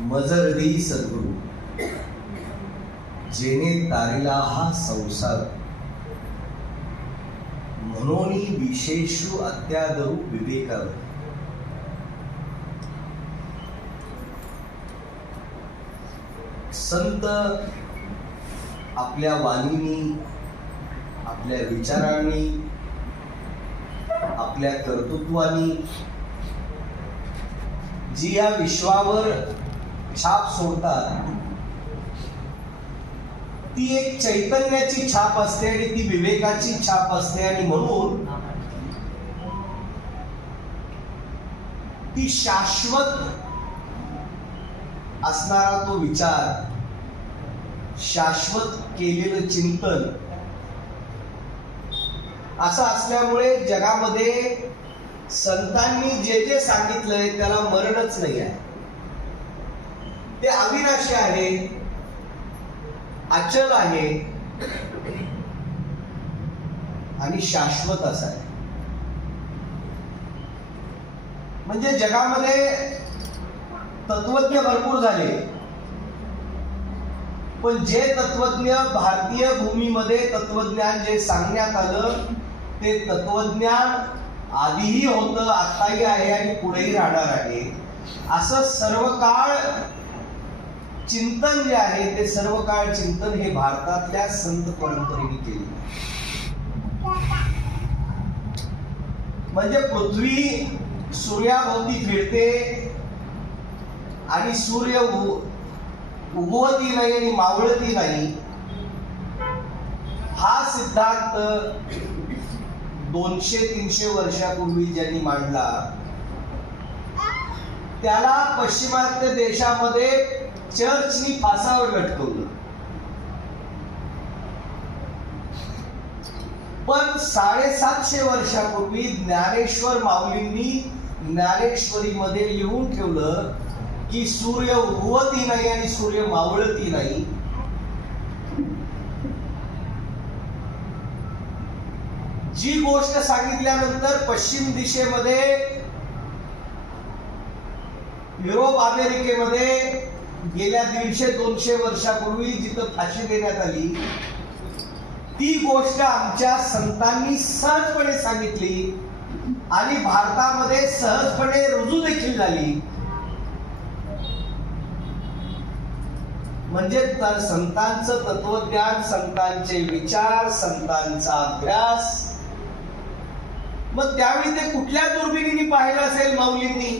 मजरदी सद्गुरु जेने तारिला हा संसार, म्हणून विशेषु अत्यादरू विवेकावर. संत आपल्या वाणीनी, आपल्या विचारांनी, आपल्या कर्तृत्वानी जी या विश्वावर छाप सोडतात ती एक चैतन्याची छाप असते आणि ती विवेकाची छाप असते. आणि म्हणून ती शाश्वत असणारा तो विचार, शाश्वत केलेलं चिंतन असं असल्यामुळे जगामध्ये संतांनी जे जे सांगितलंय त्याला मरणच नाही आहे. ते अविनाशी आहे, अचल आहे आणि शाश्वत असं आहे. म्हणजे जगामध्ये तत्वज्ञ भरपूर झाले, पण जे तत्वज्ञ भारतीय भूमीमध्ये तत्वज्ञान जे सांगण्यात आलं ते तत्वज्ञान आधीही होतं, आताही आहे आणि पुढेही राहणार आहे. असं सर्व काळ चिंतन जे आहे ते सर्व काळ चिंतन हे भारतातल्या संत परंपरेने केले. म्हणजे पृथ्वी सूर्याभोवती फिरते आणि सूर्य उगवतही नाही आणि मावळतही नाही, हा सिद्धांत 200-300 वर्षापूर्वी ज्यांनी मांडला त्याला पश्चिमात्य देशामध्ये चर्चनी फासावर लटकवलं. पण 750 वर्षापूर्वी ज्ञानेश्वर माऊलींनी ज्ञानेश्वरीमध्ये लिहून ठेवलं की सूर्य उगवतही नाही आणि सूर्य मावळतही नाही. जी गोष्ट सांगितल्यानंतर पश्चिम दिशेमध्ये युरोप अमेरिकेमध्ये गेल्या 150-200 वर्षापूर्वी जिथं फाशी देण्यात आली ती गोष्ट आमच्या संतांनी सहजपणे सांगितली आणि भारतामध्ये सहजपणे रुजू देखील झाली. म्हणजे संतांचं तत्वज्ञान, संतांचे विचार, संतांचा अभ्यास. मग त्यावेळी ते कुठल्या दुर्बिणीने पाहिलं असेल माऊलींनी?